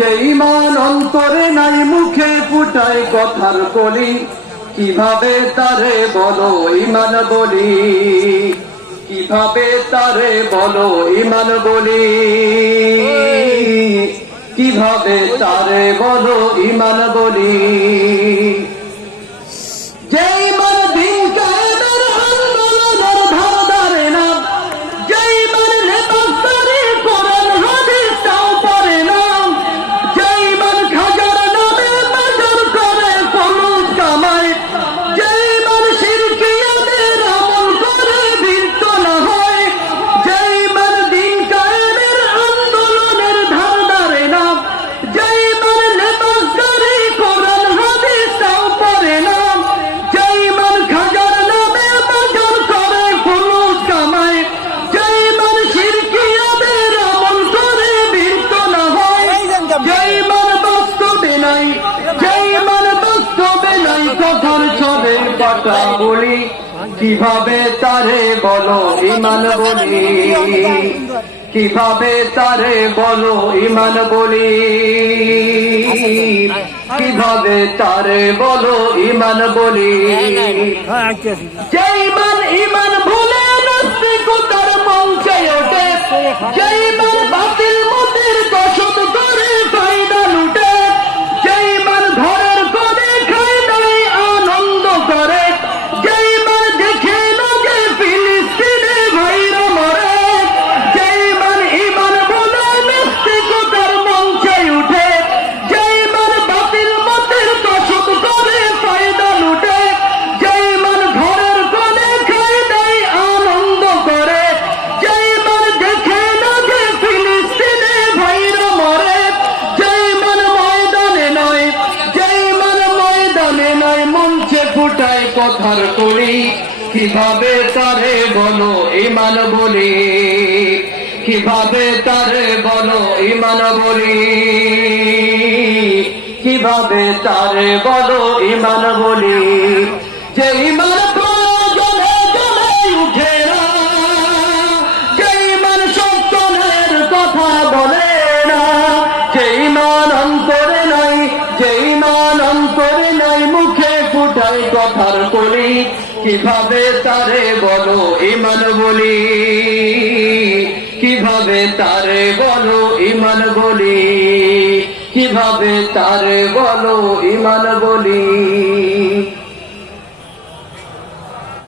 যে ইমান অন্তরে নাই মুখে ফুটায় কথার কলি, কিভাবে তারে বলো ইমান বলি, কিভাবে তারে বলো ইমান বলি, কিভাবে তারে বলো ইমান বলি। যে ইমান দিন কায়েমের আন্দোলনের ধার ধারে না, যে ইমান নেতাস্তারি কোরআন হাদিস তাও পারে না, যে ইমান খাজার নামে বাজার করে ফলুস কামায়, যে ইমান শিরকিয়াতের আমল করে বিরত না হয়, যে ইমান দিন কায়েমের আন্দোলনের ধার ধারে না, যে ইমান নেতাস্তারি কোরআন হাদিস তাও পারে না, যে ইমান খাজার নামে বাজার করে ফলুস কামায়, যে ইমান শিরকিয়াতের আমল করে বিরত না হয়, যে ইমান বাস্তবে নাই, যে ইমান বাস্তবে নাই কথার ছলে কথা বলি, কিভাবে তারে বলো ইমান বলি, কিভাবে তারে বলো ইমান বলি, কিভাবে তারে বলো ইমান বলি। যে ইমান ইমান ভুলে নাস্তিকতার মঞ্চে ওঠে, যে ইমান বাতিল মতের দশম করে ফায়দা লুটে, যে ইমান ঘরের করে খায় নাই আনন্দ করে, যে ইমান দেখে না যে ফিলিস্তিনে ভাইরা মরে, যে ইমান ইমান বলে নাস্তিকতার মঞ্চে উঠে, যে ইমান বাতিল মতের দশম করে ফায়দা লুটে, যে ইমান ঘরের করে খায় নাই আনন্দ করে, যে ইমান দেখে না যে ফিলিস্তিনে ভাইরা মরে, যে ইমান ময়দানে নয়, যে ইমান ময়দানে নয় মঞ্চে ফুটায় কথার কলি, কিভাবে তারে বলো ইমান বলি, কিভাবে তারে বলো ইমান বলি, কিভাবে তারে বলো ইমান বলি। যে ইমান প্রয়োজনে জ্বলে উঠে না, যে ইমান সন্তানের কথা বলে না, যে ইমান অন্তরে নাই, যে ইমান অন্তরে নাই মুখে ফুটায় কথার কলি, কিভাবে তারে বলো ইমান বলি, কিভাবে তারে বলো ইমান বলি, কিভাবে তারে বলো ইমান বলি।